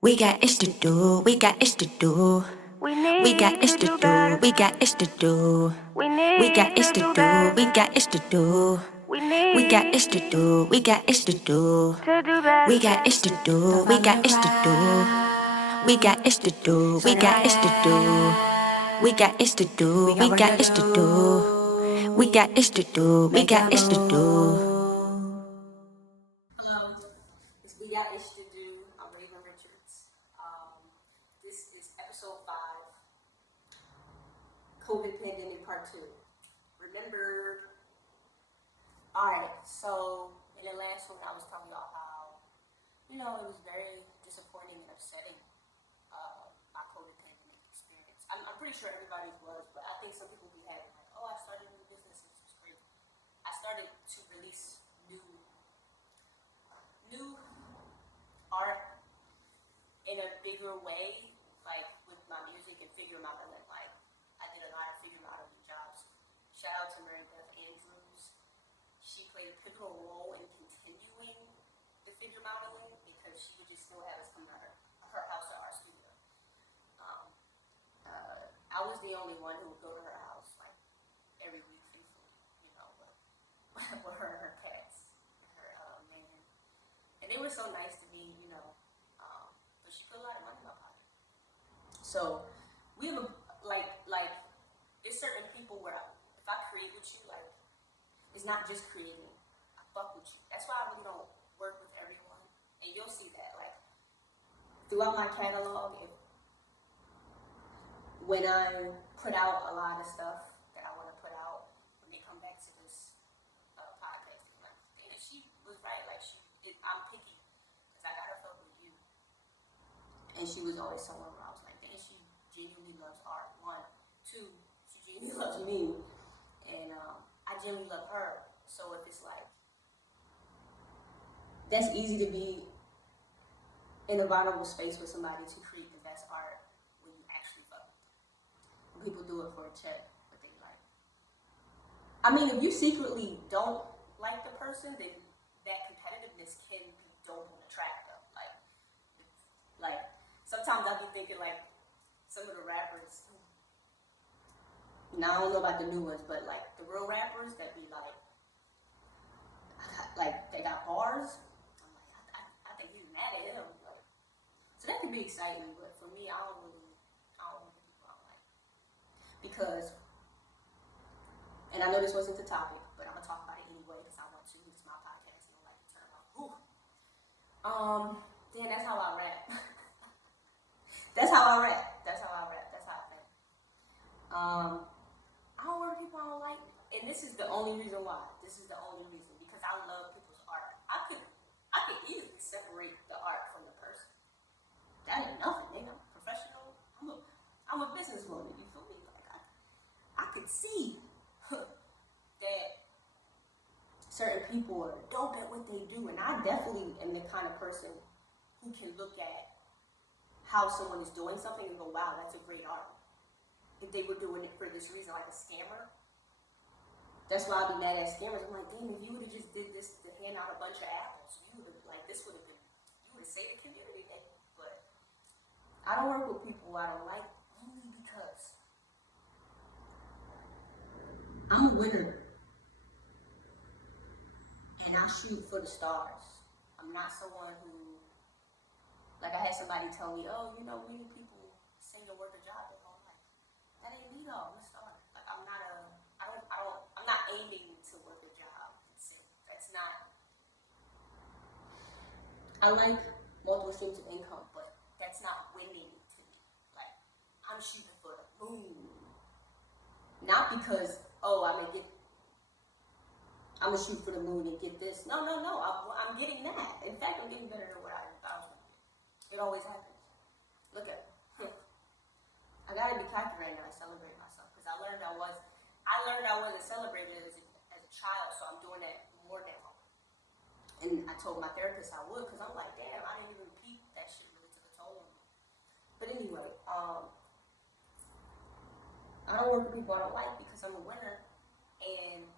We got ish to do, we got ish to do. We got ish to do, we got ish to do. We got ish to do, we got ish to do. We got ish to do, we got ish to do. We got ish to do, we got ish to do. We got ish to do, we got ish to do. We got ish to do, we got ish to do. We got ish to do, we got ish to do. Hello, it's We Got Ish to Do. I'm Raven Richards. This is episode 5, COVID pandemic part 2. Remember, alright, so in the last one I was telling y'all how, it was very disappointing and upsetting, my COVID pandemic experience. I'm pretty sure everybody's was, but I think some people be having like, oh, I started a new business, this was great. I started to release new art in a bigger way, like with my music and figure modeling. Like I did a lot of figure modeling jobs. Shout out to Mary Beth Andrews. She played a pivotal role in continuing the figure modeling because she would just still have us come to her house or our studio. I was the only one who would go to her house like every week faithfully, with her and her cats, her man. And they were so nice to me, but she put a lot of money in my pocket. So we have like there's certain people where if I create with you, like it's not just creating, I fuck with you. That's why I really don't work with everyone, and you'll see that like throughout my catalog. When I put out a lot of stuff that I want to put out, when they come back to this podcast, they're like, damn, she was right. Like I'm picky because I gotta fuck with you. And she was always someone where I was like, damn, she genuinely loves art. 1, 2, she genuinely loves me, and I genuinely love her. So if it's like, that's easy to be in a vulnerable space with somebody to create the best art when you actually fuck with them. People do it for a check, but they like. I mean, if you secretly don't like the person, then that competitiveness can be dope and attractive. Like sometimes I be thinking like some of the rappers. Now I don't know about the new ones, but like the real rappers that be like they got bars. I'm like, I think he's mad at him. So that could be exciting, but for me, I don't want people I don't like. Because, and I know this wasn't the topic, but I'm gonna talk about it anyway because I want to. It's my podcast, and I like to turn off. Then that's how I rap. That's how I rap. That's how I think. I don't work with people I don't like, and this is the only reason why. Because I love people's art. I could easily separate the art from the person. That ain't nothing, nigga. I'm professional. I'm a businesswoman. You feel me? Like I could see that certain people are dope at what they do, and I definitely am the kind of person who can look at how someone is doing something and go, wow, that's a great art. If they were doing it for this reason, like a scammer, that's why I'd be mad at scammers. I'm like, damn, if you would have just did this to hand out a bunch of apples, you would have saved the community. But I don't work with people I don't like only because I'm a winner. And I shoot for the stars. I'm not someone who, like I had somebody tell me, oh, we need people sing and work a job their whole life. That ain't me though, I'm a star. Like I'm not aiming to work a job. That's not, I like multiple streams of income, but that's not winning to me. Like I'm shooting for the moon. Not because, oh, I'm gonna shoot for the moon and get this. No. I'm getting that. In fact, I'm getting better than what I thought I was gonna get. It always happens. Look at it. I gotta be cocky right now and celebrate myself because I learned I wasn't celebrated as a child, so I'm doing that more now. And I told my therapist I would because I'm like, damn, I didn't even peep. That shit really took a toll on me. But anyway, I don't work with people I don't like because I'm a winner. And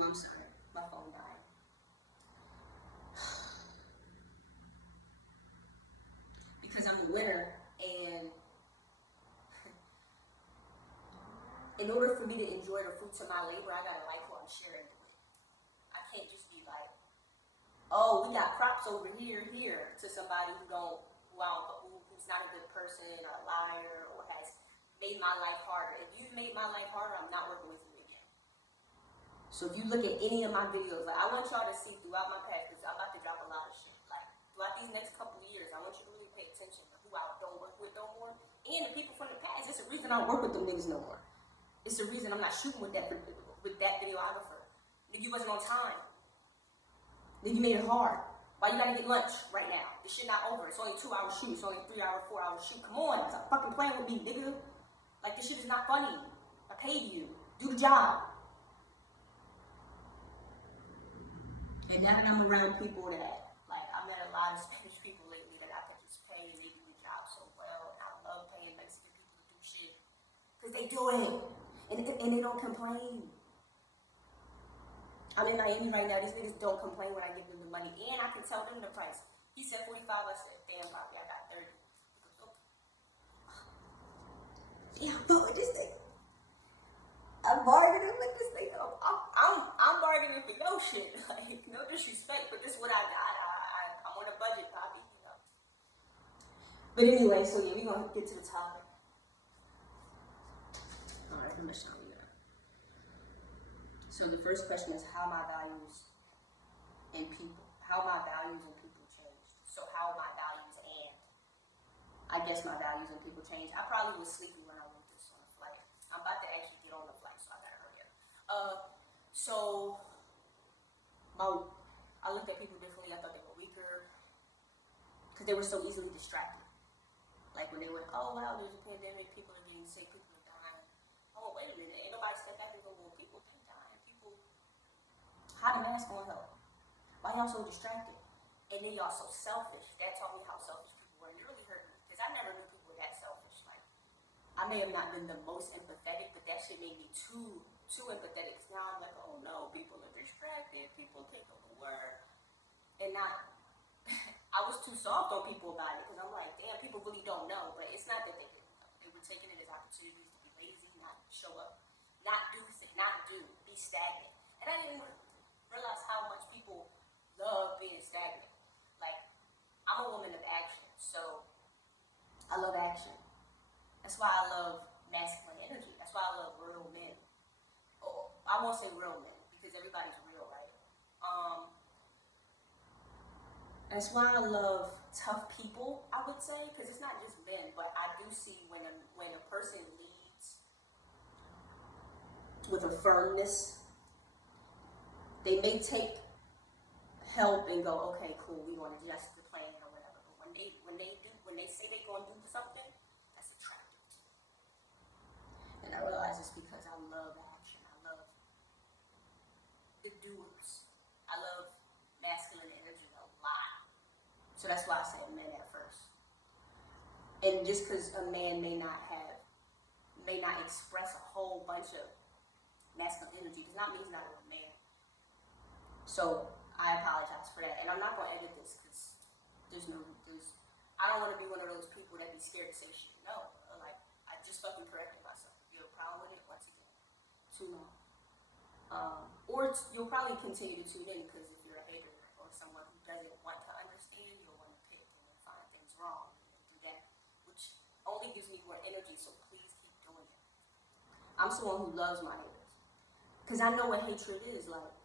I'm sorry, my phone died. winner, and in order for me to enjoy the fruits of my labor, I gotta like who I'm sharing it with. I can't just be like, oh, we got props over here to somebody who's not a good person or a liar or has made my life harder. If you've made my life harder, I'm not working with you again. So if you look at any of my videos, like I want y'all to see throughout my path, because I'm about to drop a lot of shit. Like throughout these next couple of years, I want you to really pay attention to who I don't work with no more, and the people from the past. It's the reason I don't work with them niggas no more. It's the reason I'm not shooting with that videographer. Nigga, you wasn't on time. Nigga, you made it hard. Why you gotta get lunch right now? This shit not over. It's only a 2-hour shoot. It's only a 3-hour, 4-hour shoot. Come on, stop fucking playing with me, nigga. Like, this shit is not funny. I paid you. Do the job. And now that I'm around people that, like, I met a lot of Spanish people lately that I can just pay and they do the job so well. And I love paying Mexican people to do shit. Because they do it. And they don't complain. I'm in Miami right now. These niggas don't complain when I give them the money. And I can tell them the price. He said 45. I said, damn, Bobby, I got 30. He goes, okay. Yeah, I'm doing this thing. I'm bargaining with this thing. I'm bargaining for your shit. Like, no disrespect, but this is what I got. I'm on a budget, Bobby. You know. But anyway, so yeah, we're going to get to the topic. All right, I'm going to show you that. So the first question is how my values in people changed. So how my values and I guess my values in people changed. I probably was sleepy when I wrote this on the flight. I'm about to actually get on the flight, so I gotta hurry up. I looked at people differently. I thought they were weaker because they were so easily distracted. Like when they went, oh wow, there's a pandemic, people are getting sick, people are dying. Oh wait a minute, ain't nobody step back and go, well, people ain't dying. How the mask gonna help? Why y'all so distracted? And then y'all so selfish. That taught me how selfish people were. And it really hurt me. Because I never knew people were that selfish. Like, I may have not been the most empathetic, but that shit made me too empathetic. Because now I'm like, oh no, people are distracted. People take over work. And I was too soft on people about it. Because I'm like, damn, people really don't know. But it's not that they didn't know. They were taking it as opportunities to be lazy, not show up, not be stagnant. And I didn't realize how much people love being stagnant. Like, I'm a woman of action, so I love action. That's why I love masculine energy. That's why I love real men. Oh, I won't say real men, because everybody's real, right? That's why I love tough people, I would say, because it's not just men, but I do see when a person leads with a firmness, they may take help and go, okay, cool, we want to adjust the plan or whatever. But when they say they're going to do something, that's attractive. And I realize it's because I love action. I love the doers. I love masculine energy a lot. So that's why I say men at first. And just because a man may not express a whole bunch of masculine energy does not mean he's not a man. So I apologize for that, and I'm not gonna edit this because I don't want to be one of those people that be scared to say shit. No, like I just fucking corrected myself. If you have a problem with it, once again, too long. You'll probably continue to tune in because if you're a hater or someone who doesn't want to understand, you'll want to pick and find things wrong and do that, which only gives me more energy. So please keep doing it. I'm someone who loves my haters because I know what hatred is like.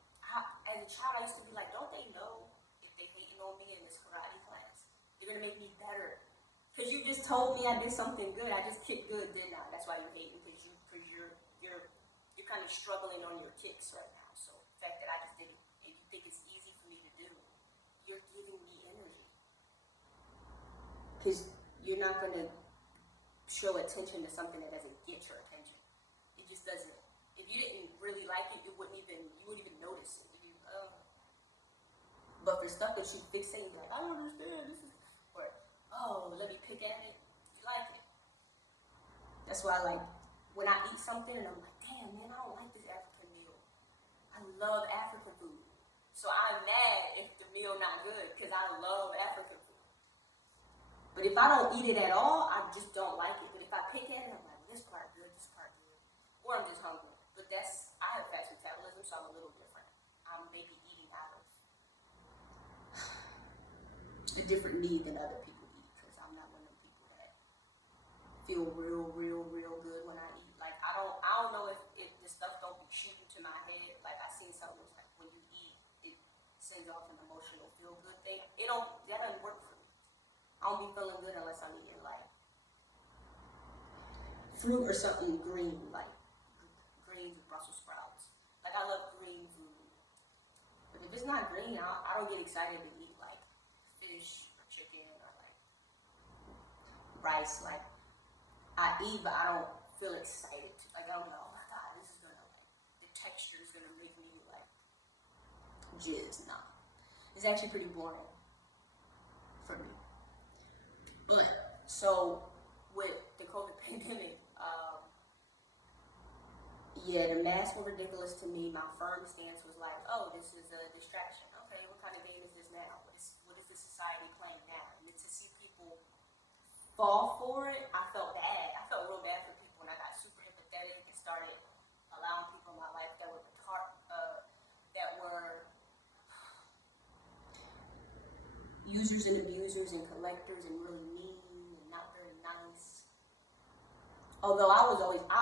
As a child, I used to be like, don't they know if they hating on me in this karate class, they're gonna make me better? Because you just told me I did something good. I just kicked good, didn't I? That's why you're hating, because you're kind of struggling on your kicks right now. So the fact that I just did it, and you think it's easy for me to do, you're giving me energy. Because you're not gonna show attention to something that doesn't get your attention. It just doesn't. If you didn't really like it, you wouldn't even notice it. But for stuff that you fixate, like, I don't understand, this is, or, oh, let me pick at it, you like it. That's why, like, when I eat something and I'm like, damn, man, I don't like this African meal. I love African food. So I'm mad if the meal not good, because I love African food. But if I don't eat it at all, I just don't like it. But if I pick at it, I'm like, this part good, this part good. Or I'm just hungry. But I have fast metabolism, so I'm a little different. I'm maybe eating out of a different need than other people eat, because I'm not one of the people that feel real good when I eat. Like, I don't know if this stuff don't be shooting to my head. Like, I seen something was like, when you eat, it sends off an emotional feel good thing. That doesn't work for me. I don't be feeling good unless I'm eating like fruit or something green, like greens with Brussels sprouts. Like, I love green food. But if it's not green, I don't get excited to eat like fish or chicken or like rice. Like, I eat, but I don't feel excited to. Like, I don't know, oh my God, this is gonna, like, the texture is gonna make me like jizz. Nah. It's actually pretty boring for me. But, so, with the COVID pandemic, yeah, the masks were ridiculous to me. My firm stance was like, oh, this is a distraction. Okay, what kind of game is this now? What is the society playing now? And to see people fall for it, I felt bad. I felt real bad for people, and I got super empathetic and started allowing people in my life that were users and abusers and collectors and really mean and not very nice. Although I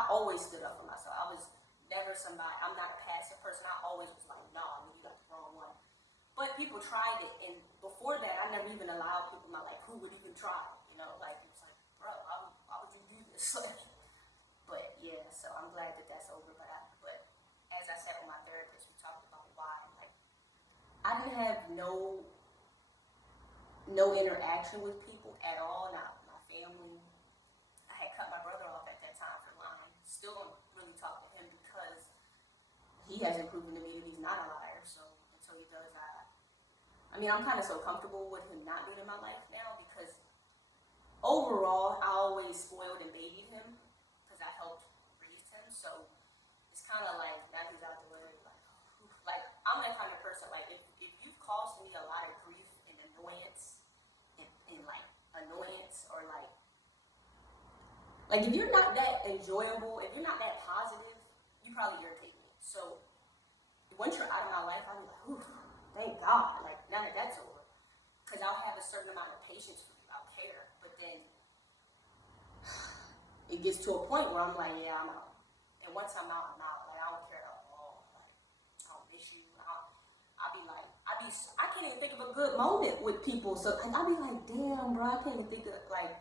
always stood up for myself. I was never somebody, I'm not a passive person. I always was like, no, you got the wrong one. But people tried it, and before that, I never even allowed people in my life who would even try it. You know, like, it's like, bro, why would you do this? But yeah, so I'm glad that that's over. But as I said with my therapist, we talked about why. Like, I didn't have no interaction with people at all, not my family. I had cut my brother off at that time for lying. Still don't really talk to him because he hasn't proven to me that he's not a liar. So until he does, I'm kind of so comfortable with him not being in my life now, because overall, I always spoiled and babied him because I helped raise him. So it's kind of like, now he's out the way, like I'm that kind of person. Like, if you've caused me a lot of grief and annoyance, or like if you're not that enjoyable, if you're not that positive, you probably irritate me. So once you're out of my life, I'll be like, ooh, thank God. Like, now that that's over, because I'll have a certain amount of patience for you. I'll care. But then it gets to a point where I'm like, yeah, I'm out. And once I'm out, I'm out. Like, I don't care at all. Like, I don't miss you. I can't even think of a good moment with people. So I'll be like, damn, bro, I can't even think of, like,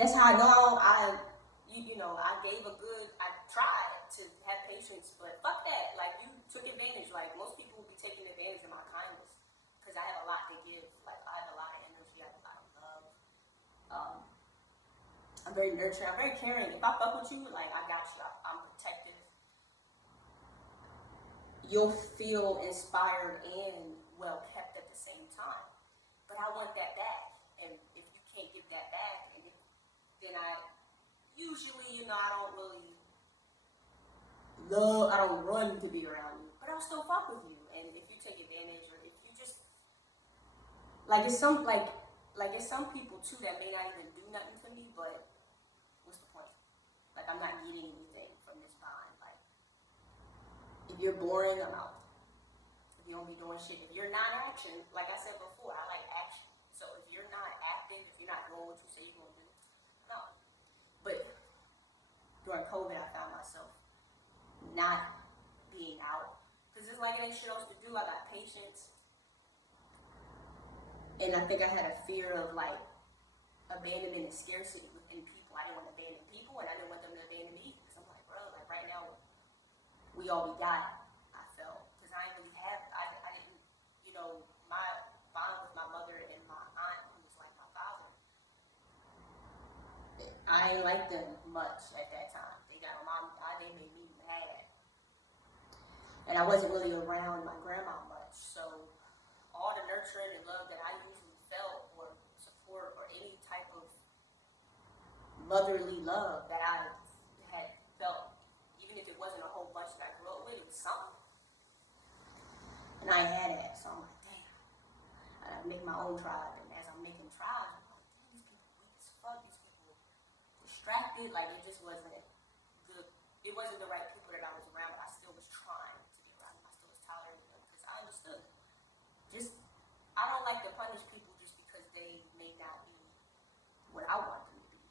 that's how I know I tried to have patience, but fuck that. Like, you took advantage. Like, most people will be taking advantage of my kindness because I have a lot to give. Like, I have a lot of energy. I have a lot of love. I'm very nurturing. I'm very caring. If I fuck with you, like, I got you. I'm protective. You'll feel inspired and well kept at the same time. But I want that back. And if you can't give that back, then I usually, I don't really I don't run to be around you, but I'll still fuck with you. And if you take advantage, or if you just, like, it's some people too that may not even do nothing to me, but what's the point? Like, I'm not getting anything from this bond. Like, if you're boring, I'm out. If you don't be doing shit, if you're not action, like I said before, I like action. So if you're not active, if you're not doing what you say you're gonna do, no. But during COVID, I found myself not being out, because it's like, ain't shit else to do. I got patience, and I think I had a fear of, like, abandonment and scarcity within people. I didn't want to abandon people, and I didn't want them to abandon me, because I'm like, bro, like, right now we all we got. I felt, because I didn't really have, I didn't, my bond with my mother and my aunt, who was like my father, I ain't like them much at that time. They made me mad. And I wasn't really around my grandma much. So all the nurturing and love that I usually felt, or support, or any type of motherly love that I had felt, even if it wasn't a whole bunch that I grew up with, it was something. And I had that. So I'm like, damn. I make my own tribe. And as I'm making tribes, attracted. Like, it just wasn't it wasn't the right people that I was around, but I still was trying to get around them. I still was tolerating them because I understood. I don't like to punish people just because they may not be what I want them to be.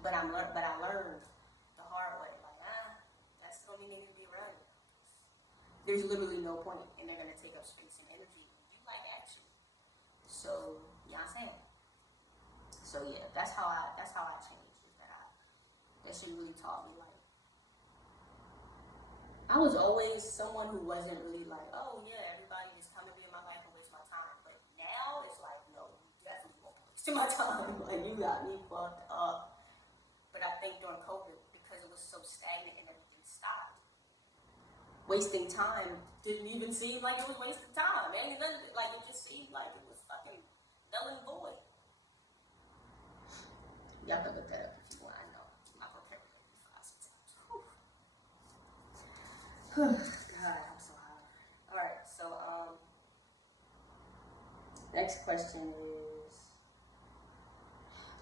But I learned the hard way. Like, that's the only need to be around you. There's literally no point, and they're gonna take up space and energy when you like action. So, you know what I'm saying? So yeah, that's how I changed. Is that shit really taught me, like, I was always someone who wasn't really like, oh yeah, everybody just come and be in my life and waste my time. But now it's like, no, you definitely won't be wasting my time. Like, you got me fucked up. But I think during COVID, because it was so stagnant and everything stopped, wasting time didn't even seem like it was wasting time. Ain't nothing, like, it just seemed like it was fucking null and void. Y'all can look that up if you want. I know my vocabulary is 5 sometimes. God, I'm so hot. All right, so next question is.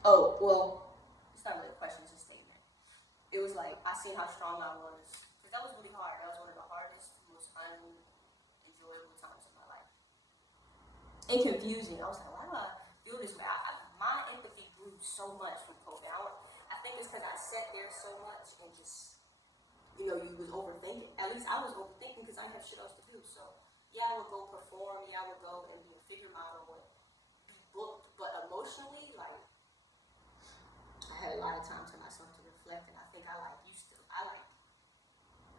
Oh, well, it's not really a question; it's a statement. It was like, I seen how strong I was, because that was really hard. That was one of the hardest, most unenjoyable times of my life, and confusing. I was like, why do I feel this way? My empathy grew so much from COVID. I think it's because I sat there so much and just, you was overthinking. At least I was overthinking because I didn't have shit else to do. So, yeah, I would go perform. Yeah, I would go and be a figure model or be booked. But emotionally, like, I had a lot of time to myself to reflect. And I think I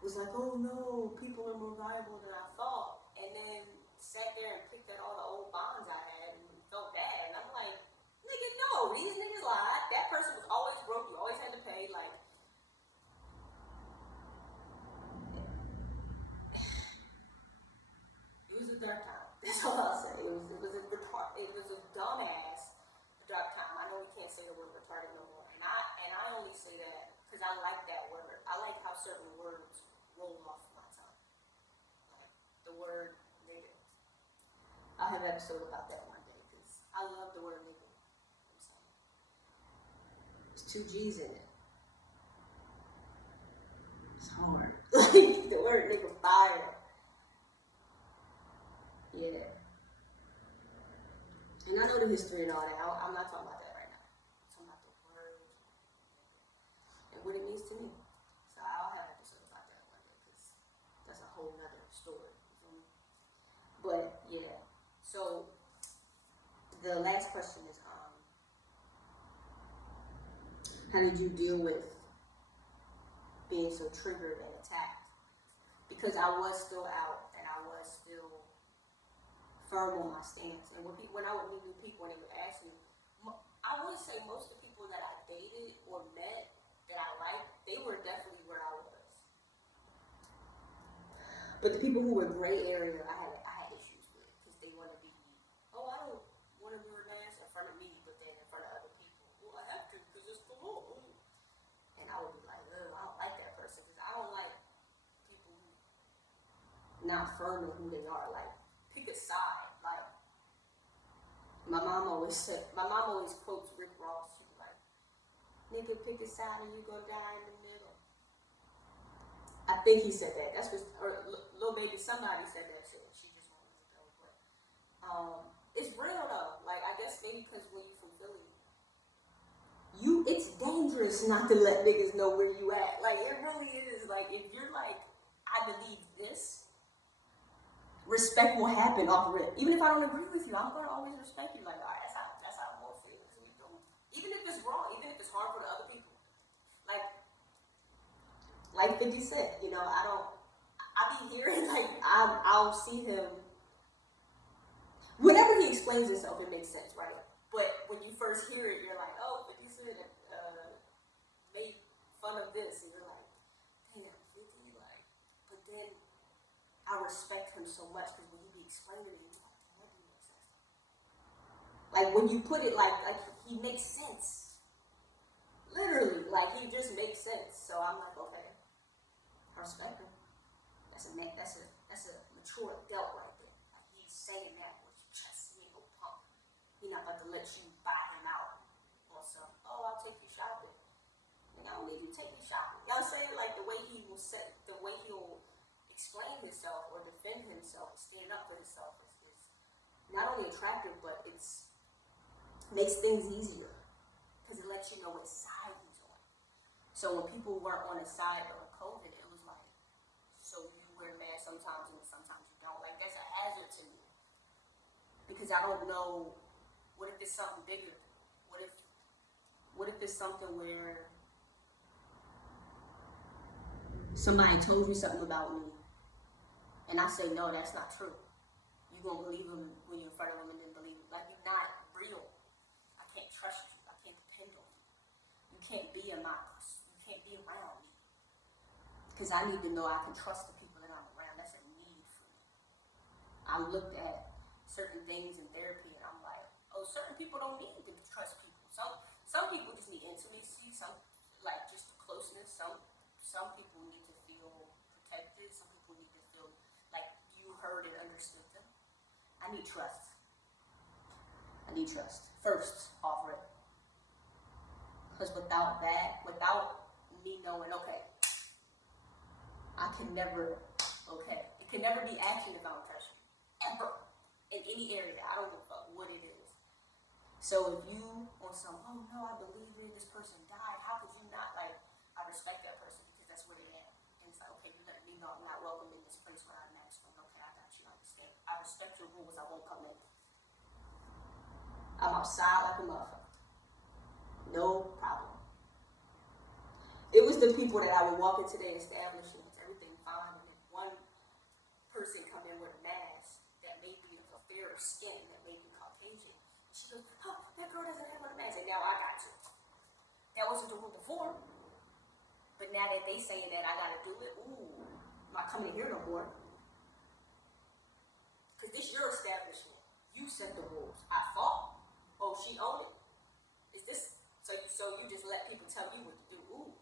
was like, oh no, people are more valuable than I thought. And then sat there and picked at all the old bonds I had and felt bad. And I'm like, nigga, no, these niggas lied. That person was always broke. You always had to pay. Like, it was a dark time. That's all I'll say. It was a dumbass dark time. I know we can't say the word retarded no more. And I only say that because I like that word. I like how certain words roll off my tongue. Like the word nigga. I'll have an episode about that one day because I love the word nigga. I'm saying. There's 2 G's in it. It's hard. Like the word nigga fire. Yeah. And I know the history and all that. I'm not talking about that right now. I'm talking about the word and what it means to me. So I'll have an episode about that one day because that's a whole nother story. But yeah. So the last question is, how did you deal with being so triggered and attacked? Because I was still out and I was still firm on my stance. And when I would meet new people and they would ask me, I would say most of the people that I dated or met that I liked, they were definitely where I was. But the people who were gray area, I had issues with because they want to be, oh, I don't want to wear a mask in front of me, but then in front of other people, well, I have to because it's the law. And I would be like, oh, I don't like that person because I don't like people who not firm in who they are. Like, pick a side. Like, my mom always quotes Rick Ross. She'd be like, nigga, pick a side or you gonna die in the middle. I think he said that. That's what, or Lil Baby, somebody said that shit. She just won't let it go. But it's real though. Like, I guess maybe because when you from Philly, it's dangerous not to let niggas know where you at. Like, it really is. Like, if you're like, I believe this, respect will happen off rip. Even if I don't agree with you, I'm gonna always respect you. Like, all right, that's how I'm gonna feel. That's what we doing. Even if it's wrong, even if it's harmful to other people. Like 50 Cent, I be hearing, like, I'll see him, whenever he explains himself, it makes sense, right? But when you first hear it, you're like, oh, 50 Cent made fun of this, and you're like, damn, 50, like, but then I respect him so much, because when he be explaining it, you're like, damn, that doesn't make sense. Like, when you put it like he makes sense. Literally, like, he just makes sense. So I'm like, okay, I respect him. That's a mature adult right there. Like, he's saying that with your chest. He ain't no punk. He's not about to let you buy him out or some, oh, I'll take you shopping. take me shopping. You know what I'm saying? Like the way he will the way he'll explain himself or defend himself, stand up for himself is not only attractive, but makes things easier because it lets you know what side he's on. So when people weren't on the side of COVID, it was like, so you wear a mask sometimes and sometimes you don't. Like that's a hazard to me because I don't know. What if it's something bigger? What if it's something where somebody told you something about me and I say, no, that's not true. You gonna believe them when you're in front of them and then believe it. Like you're not real. I can't trust you. I can't depend on you. You can't be in my house. You can't be around me. Because I need to know I can trust the people that I'm around. That's a need for me. I looked at certain things in therapy and I'm like, oh, certain people don't need to trust people. Some people just need intimacy, some like just closeness, some people need to feel protected, some people need to feel like you heard and understood them. I need trust. First, offer it. Because without that, without me knowing, okay, it can never be action if I don't trust you. Ever. In any area. I don't give a fuck what it is. So if you on some, oh no, I believe it, this person died, how could you not? Like, I respect that person because that's where they're at. And it's like, okay, you let me know I'm not welcome in this place where I'm next one. Okay, I got you, I understand. I respect your rules, I won't come in. I'm outside like a motherfucker. No problem. It was the people that I would walk into their establishments, everything fine, and then one person come in with a mask that may be of a fairer skin, that may be Caucasian. She goes, oh, that girl doesn't have on a mask. And now I got you. That wasn't the rule before. But now that they saying that I gotta do it, ooh, I'm not coming in here no more. Because this your establishment. You set the rules. I fought. Oh, she owned it. Is this so you just let people tell you what to do? Ooh.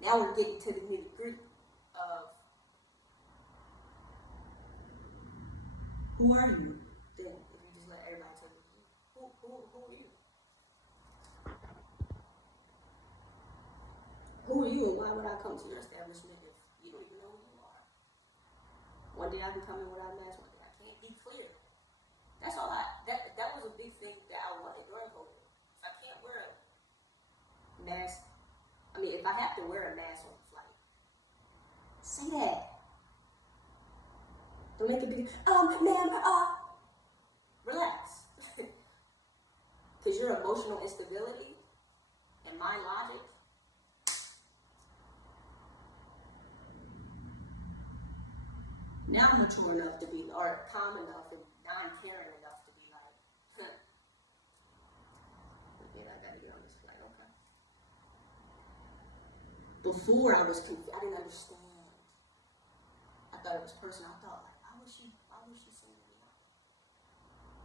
Now we're getting to the nitty-gritty of who are you then? If you just let everybody tell you. Who are you? Who are you and why would I come to your establishment if you don't even know who you are? One day I can come in without a mask, one day I can't. Be clear. That's all that was a big thing that I wanted during COVID. If I can't wear a mask, if I have to wear a mask on the flight, say that. Don't make it big, ma'am, relax. Because your emotional instability and my logic, now I'm mature enough to be, or calm enough and non-caring enough to be like, yeah, I gotta get on this flight, okay. Before I was confused, I didn't understand. I thought it was personal. I thought, like, why was she singing me out?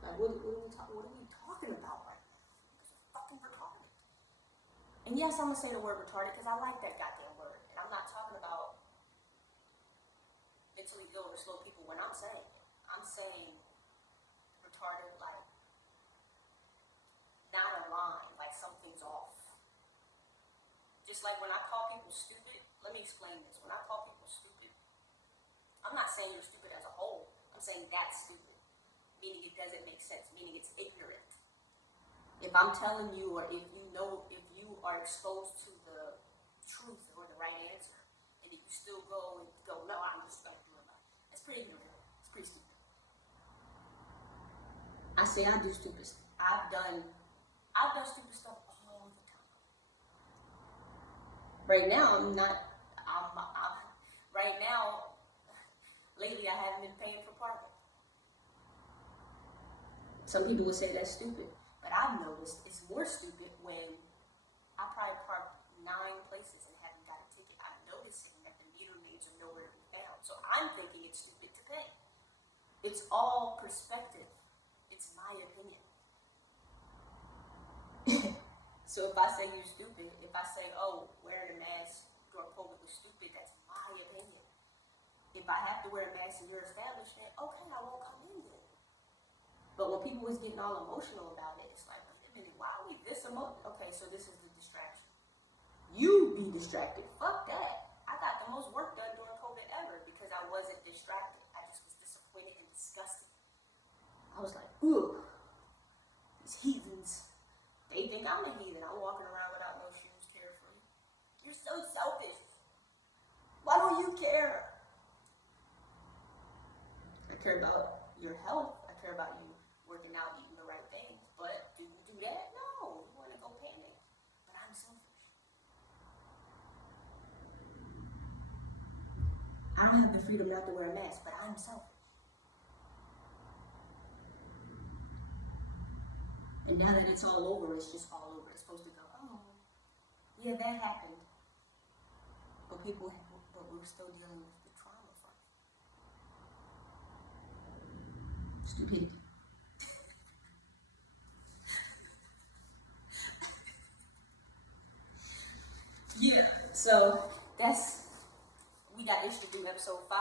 Like, what are we talking about right now? It's fucking retarded. And yes, I'm gonna say the word retarded because I like that goddamn word. And I'm not talking about mentally ill or slow people when I'm saying it. I'm saying retarded, like not aligned, like something's off. Just like when I call people stupid, let me explain this. When I call people stupid, I'm not saying you're stupid as a whole. I'm saying that's stupid, meaning it doesn't make sense, meaning it's ignorant. If I'm telling you, or if you are exposed to the truth or the right answer, and if you still go, no, I'm just gonna do it. That's pretty ignorant. It's pretty stupid. I say I do stupid stuff. I've done stupid stuff all the time. Right now, lately I haven't been paying for parking. Some people would say that's stupid, but I've noticed it's more stupid when I probably parked 9 places and haven't got a ticket. I'm noticing that the meter maids are nowhere to be found. So I'm thinking it's stupid to pay. It's all perspective. It's my opinion. So if I say you're stupid, if I say, oh, wearing a mask during COVID was stupid, that's my opinion. If I have to wear a mask in your establishment, okay, I won't come in then. But when people was getting all emotional about it, it's like, wait a minute, why are we this emotional? Okay, so this is the distraction. You be distracted. Fuck that. I got the most work done during COVID ever because I wasn't distracted. I just was disappointed and disgusted. I was like, ugh, these heathens. They think I'm a heathen. I'm walking around without no shoes, carefree. You're so selfish. Why don't you care? I care about your health. I care about you working out, eating the right things. But do you do that? No. You want to go panic. But I'm selfish. I don't have the freedom not to wear a mask, but I'm selfish. And now that it's all over, it's just all over. It's supposed to go, oh, yeah, that happened. But we're still dealing with the trauma from it. Stupidity. Yeah, so we got Ish to do episode 5.